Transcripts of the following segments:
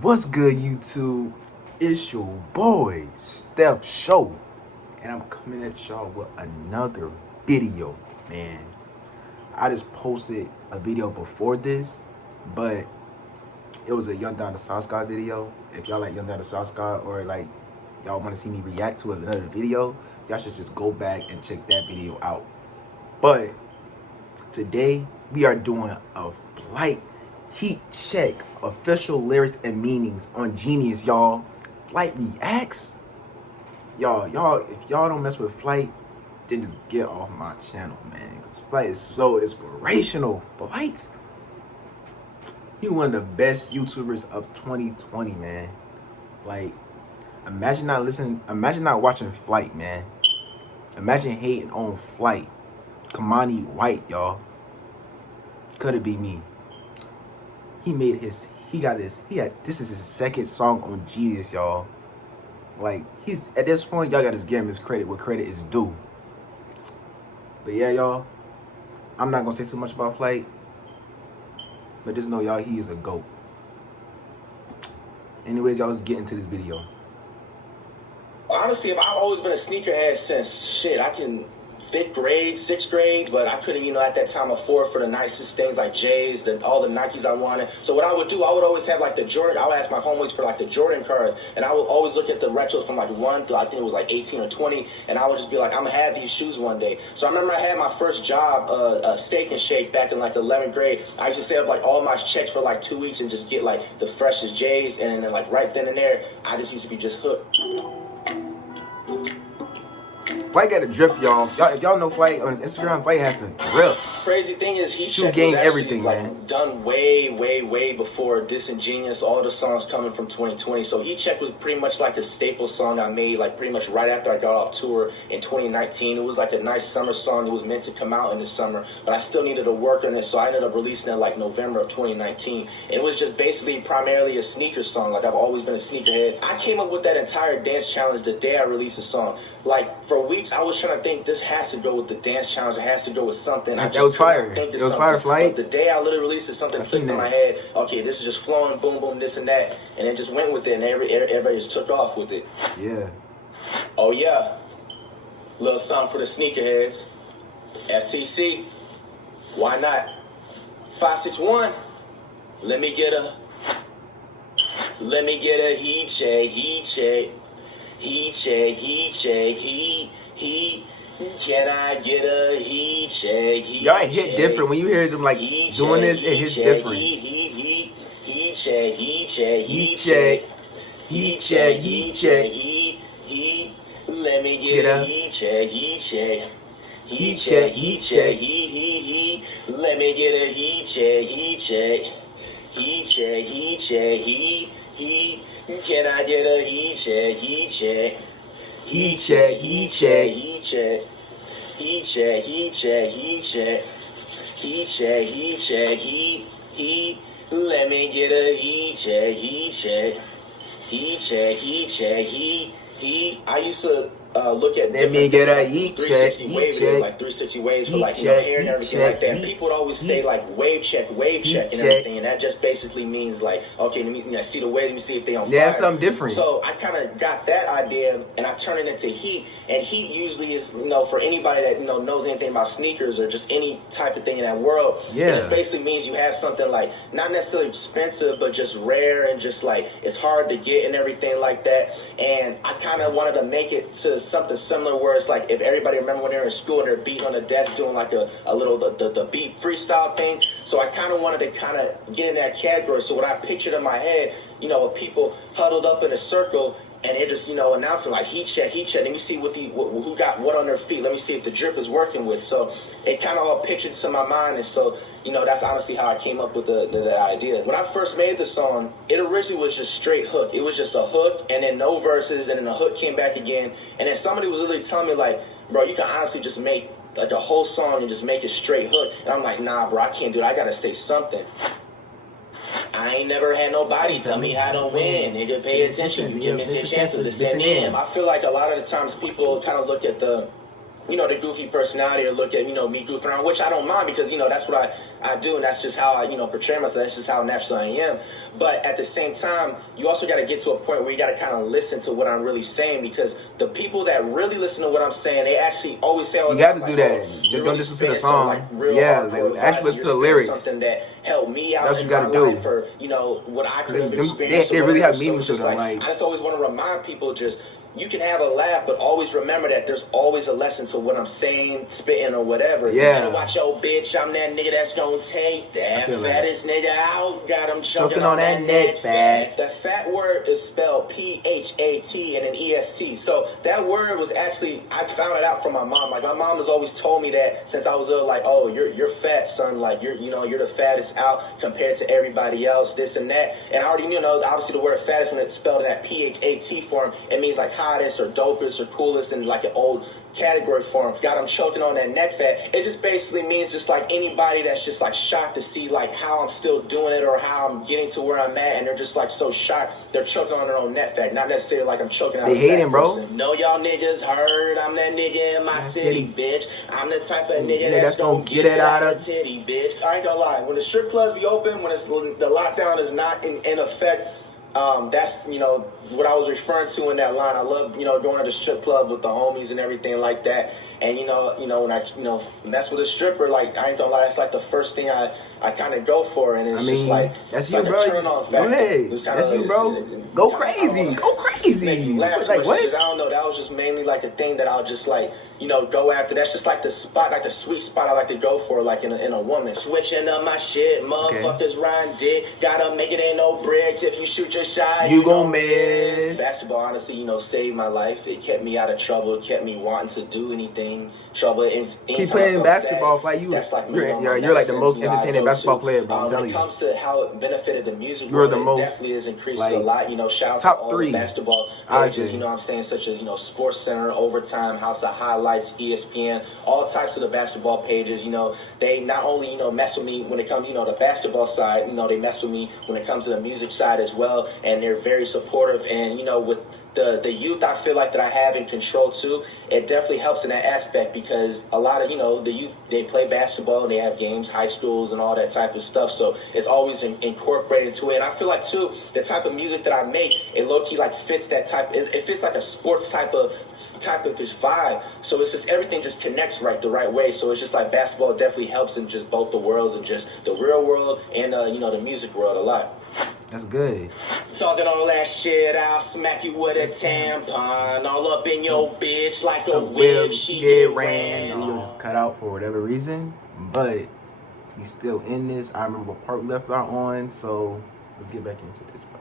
What's good, YouTube? It's your boy, Steph Show, and I'm coming at y'all with another video, man. I just posted a video before this, but it was a Young Down the South Sky video. If y'all like Young Down the South Sky, or like y'all want to see me react to another video, y'all should just go back and check that video out. But today, we are doing a flight heat check, official lyrics and meanings on Genius, y'all. Flight reacts. Y'all, if y'all don't mess with Flight, then just get off my channel, man. Cause Flight is so inspirational. Flight, he one of the best YouTubers of 2020, man. Like, imagine not watching Flight, man. Imagine hating on Flight. Kamani White, y'all. Could it be me? This is his second song on Genius, y'all. Like, he's, at this point, y'all gotta just give him his credit where credit is due. But yeah, y'all, I'm not gonna say too much about Flight, but just know, y'all, he is a GOAT. Anyways, y'all, let's get into this video. Honestly, I've always been a sneakerhead since, I can 5th grade, 6th grade, but I couldn't, at that time afford for the nicest things like J's, all the Nikes I wanted. So what I would do, I would always have like the Jordan, I would ask my homies for like the Jordan cards, and I would always look at the retros from like 1 through, I think it was like 18 or 20, and I would just be like, I'm gonna have these shoes one day. So I remember I had my first job, Steak and Shake, back in like 11th grade. I used to save up like all my checks for like 2 weeks and just get like the freshest J's, and then like right then and there, I just used to be just hooked. Flight got a drip, y'all. If y'all know Flight on Instagram, Flight has to drip. Crazy thing is, he shoe game, was everything, like, man. Done way before Disingenuous, all the songs coming from 2020. So Heat Check was pretty much like a staple song I made, like pretty much right after I got off tour in 2019. It was like a nice summer song. It was meant to come out in the summer, but I still needed to work on it, so I ended up releasing it like November of 2019. And it was just basically primarily a sneaker song. Like, I've always been a sneakerhead. I came up with that entire dance challenge the day I released the song. Like, for weeks, I was trying to think, this has to go with the dance challenge. It has to go with something. It was fire. It was fire, Flight. But the day I literally released it, something clicked in my head. Okay, this is just flowing, boom, boom, this and that. And it just went with it, and everybody just took off with it. Yeah. Oh, yeah. Little something for the sneakerheads. FTC. Why not? 561. Let me get a heat check, heat check. Heat check, heat check, heat. Can I get a heat check? Y'all hit different when you hear them like doing this. It hits different. Heat check, heat check, heat check, heat check, heat check, heat. Let me get a heat check, heat check, heat check, heat check, heat. Let me get a heat check, heat check, heat check, heat check, heat. Can I get a heat check, heat check, heat check, heat check, heat check, heat check, heat check, heat check, heat check, heat check, heat. Let me get a heat check, heat check, heat check, heat check, heat. I used to look at let me get a heat check, heat check, like 360 waves for like hair and everything like that. People would always say like wave check and everything, and that just basically means like, okay, let me see the wave, let me see if they on fire. Yeah, something different. So I kind of got that idea and I turned it into heat. And heat usually is, for anybody that knows anything about sneakers or just any type of thing in that world, yeah, it just basically means you have something like not necessarily expensive, but just rare and just like it's hard to get and everything like that. And I kind of wanted to make it to something similar where it's like, if everybody remember when they were in school and they're beating on the desk doing like a little the beat freestyle thing. So I kind of wanted to kind of get in that category. So what I pictured in my head, with people huddled up in a circle and they're just announcing like heat check, let me see who got what on their feet, let me see if the drip is working with. So it kind of all pictured to my mind, and so that's honestly how I came up with the idea. When I first made the song, it originally was just straight hook. It was just a hook and then no verses, and then the hook came back again, and then somebody was literally telling me like, bro, you can honestly just make like a whole song and just make it straight hook. And I'm like, nah, bro, I can't do it. I gotta say something. I ain't never had nobody tell me how to win. Nigga, pay attention. Give me a chance to listen in. I feel like a lot of the times people kind of look at the the goofy personality or look at, me goofing around, which I don't mind because, that's what I do, and that's just how I, portray myself. That's just how natural I am. But at the same time, you also got to get to a point where you got to kind of listen to what I'm really saying, because the people that really listen to what I'm saying, they actually always say all the You have time, to do like, that. "Oh, You don't really listen to the spitting some, song. like, real Yeah, hardcore like, actually advice. listen to the You're spitting lyrics. something that helped me out That's what in you gotta my do. life, or what I could have They experienced. really or whatever. have So meaning it's to just them. I just always want to remind people, just you can have a laugh, but always remember that there's always a lesson to what I'm saying, spitting, or whatever. Yeah. You better watch your bitch. I'm that nigga that's gonna take that fattest nigga out. Got him choking on that neck fat. The fat word is spelled P-H-A-T and an E-S-T. So that word was actually, I found it out from my mom. Like, my mom has always told me that since I was little, like, oh, you're fat, son. Like, you're the fattest out compared to everybody else, this and that. And I already knew, obviously the word fattest, when it's spelled in that P-H-A-T form, it means like hottest or dopest or coolest in like an old category form. Got them choking on that neck fat. It just basically means just like anybody that's just like shocked to see like how I'm still doing it or how I'm getting to where I'm at, and they're just like so shocked they're choking on their own neck fat. Not necessarily like I'm choking out they a hate fat him, bro. person. No, y'all niggas heard I'm that nigga in my city, bitch. I'm the type of nigga that's gonna get it out of titty, bitch. I ain't gonna lie. When the strip clubs be open, when the lockdown is not in effect, that's what I was referring to in that line. I love going to the strip club with the homies and everything like that. And when I mess with a stripper, like, I ain't gonna lie, that's like the first thing I kind of go for, and it's just like that's you, like bro. Turn on go ahead. That's you, bro. Go crazy. Go crazy. Like, what? I don't know. That was just mainly like a thing that I'll just like go after. That's just like the spot, like the sweet spot I like to go for, like in a woman. Switching up my shit, motherfuckers riding dick. Gotta make it, ain't no bricks. If you shoot your shot, you gon' miss. Basketball, honestly, saved my life. It kept me out of trouble. It kept me wanting to do anything. Trouble. Keep playing basketball, like you. That's like you're like the most entertaining basketball player, bro. I'm telling you. When it comes to how it benefited the music You're world, the most, it definitely has increased like, a lot. Shout out top to all three the basketball pages, what I'm saying, such as Sports Center, Overtime, House of Highlights, ESPN, all types of the basketball pages. They not only mess with me when it comes the basketball side. They mess with me when it comes to the music side as well, and they're very supportive. And with the youth, I feel like that I have in control too, it definitely helps in that aspect, because a lot of the youth, they play basketball and they have games, high schools and all that type of stuff, so it's always incorporated into it. And I feel like too, the type of music that I make, it low-key like fits that type, it fits like a sports type of vibe, so it's just everything just connects the right way. So it's just like basketball definitely helps in just both the worlds, and just the real world and the music world a lot. That's good. Talking all that shit, I'll smack you with a tampon all up in your bitch like a wig. She get ran on. Video just cut out for whatever reason, but he's still in this. I remember what part we left out on, so let's get back into this, bro.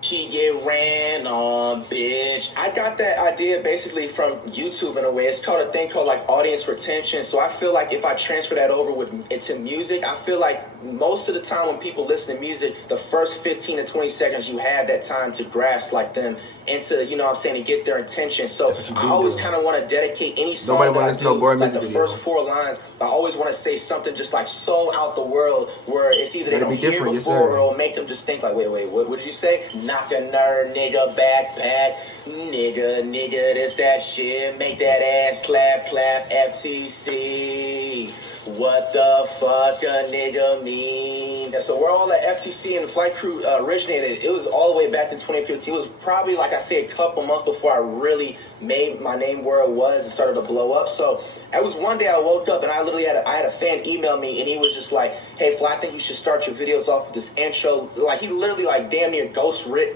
She get ran on, bitch. I got that idea basically from YouTube in a way. It's called a thing called like audience retention. So I feel like if I transfer that over into music, I feel like most of the time when people listen to music, the first 15 to 20 seconds, you have that time to grasp like them into, to get their attention. So I always kind of want to dedicate any song that I do, like the first 4 lines, I always want to say something just like so out the world, where it's either they don't hear before, or it'll make them just think like, wait, what would you say? Knock a nerd, nigga, backpack, nigga, this that shit, make that ass clap, FTC. What the fuck a nigga mean? And so where all the FTC and the flight crew originated, it was all the way back in 2015. It was probably, like I say, a couple months before I really made my name where it was and started to blow up. So it was one day I woke up and I literally had a fan email me, and he was just like, hey, Fly, I think you should start your videos off with this intro. Like, he literally like damn near ghost writ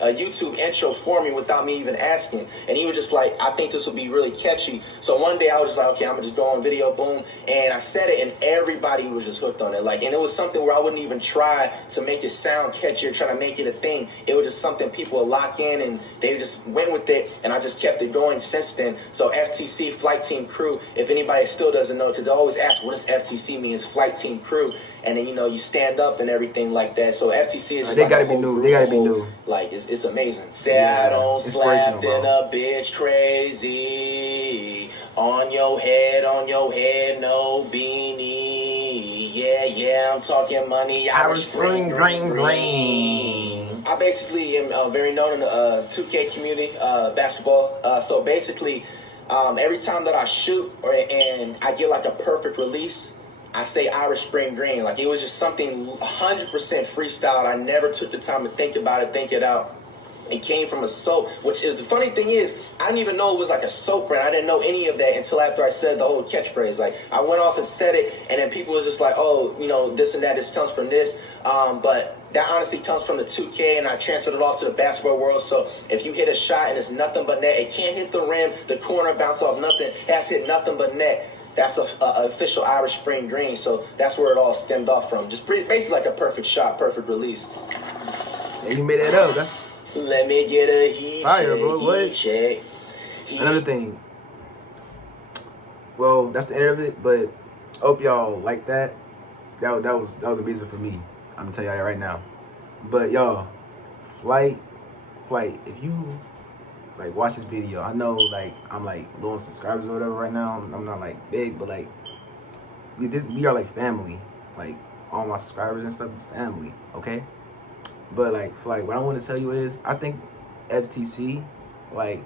a YouTube intro for me without me even asking. And he was just like, I think this will be really catchy. So one day I was just like, okay, I'm gonna just go on video, boom. And I said it, and everybody was just hooked on it. Like, and it was something where I wouldn't even try to make it sound catchy or try to make it a thing. It was just something people would lock in, and they just went with it, and I just kept it going since then. So FTC, Flight Team Crew, if anybody still doesn't know, because they always ask, what does FTC mean? It's Flight Team Crew. And then, you stand up and everything like that. So FTC is just they gotta be new. They gotta be new. Like, it's amazing. Say I don't slap in a bitch crazy. On your head, no beanie. Yeah, I'm talking money. Irish spring, green. I basically am very known in the 2K community, basketball. So basically, every time that I shoot and I get like a perfect release, I say Irish Spring Green. Like it was just something 100% freestyled. I never took the time to think about it, think it out. It came from a soap, which is the funny thing is, I didn't even know it was like a soap brand. I didn't know any of that until after I said the whole catchphrase. Like I went off and said it, and then people was just like, "Oh, you know, this and that. This comes from this." But that honestly comes from the 2K, and I transferred it off to the basketball world. So if you hit a shot and it's nothing but net, it can't hit the rim, the corner, bounce off nothing. It has to hit nothing but net. That's a official Irish Spring Green. So that's where it all stemmed off from. Just basically like a perfect shot, perfect release. And you made that up. That's Let me get a heat fire, check, bro. What? heat check. Another thing. Well, that's the end of it. But I hope y'all like that. That was amazing for me. I'm gonna tell y'all that right now. But y'all, flight. If you like watch this video, I know like I'm like low on subscribers or whatever right now. I'm not like big, but like we are like family. Like all my subscribers and stuff, family. Okay. But like what I want to tell you is, I think FTC, like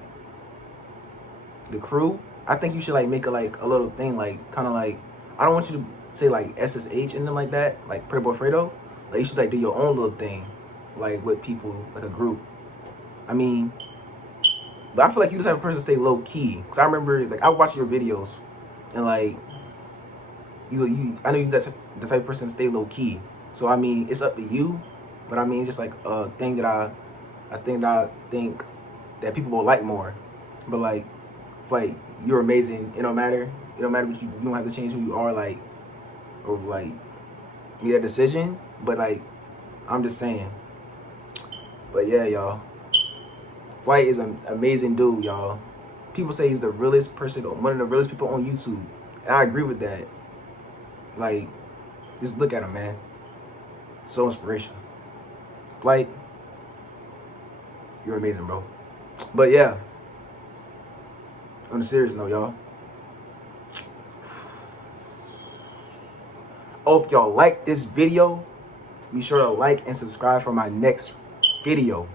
the crew, I think you should like make a little thing, like kind of like, I don't want you to say like SSH and them like that, like Pretty Boy Fredo. Like you should like do your own little thing, like with people, like a group. I mean, but I feel like you just have a person to stay low key. Cause I remember like I watch your videos, and like I know you the type of person to stay low key. So I mean, it's up to you. But I mean, it's just like a thing that I think that people will like more. But like you're amazing. It don't matter. It don't matter what you don't have to change who you are, like, or like make a decision. But like I'm just saying. But yeah, y'all. Flight is an amazing dude, y'all. People say he's the realest person, one of the realest people on YouTube, and I agree with that. Like, just look at him, man. So inspirational. Like, you're amazing, bro. But yeah, on a serious note, y'all, hope y'all like this video. Be sure to like and subscribe for my next video.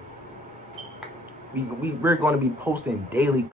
We're going to be posting daily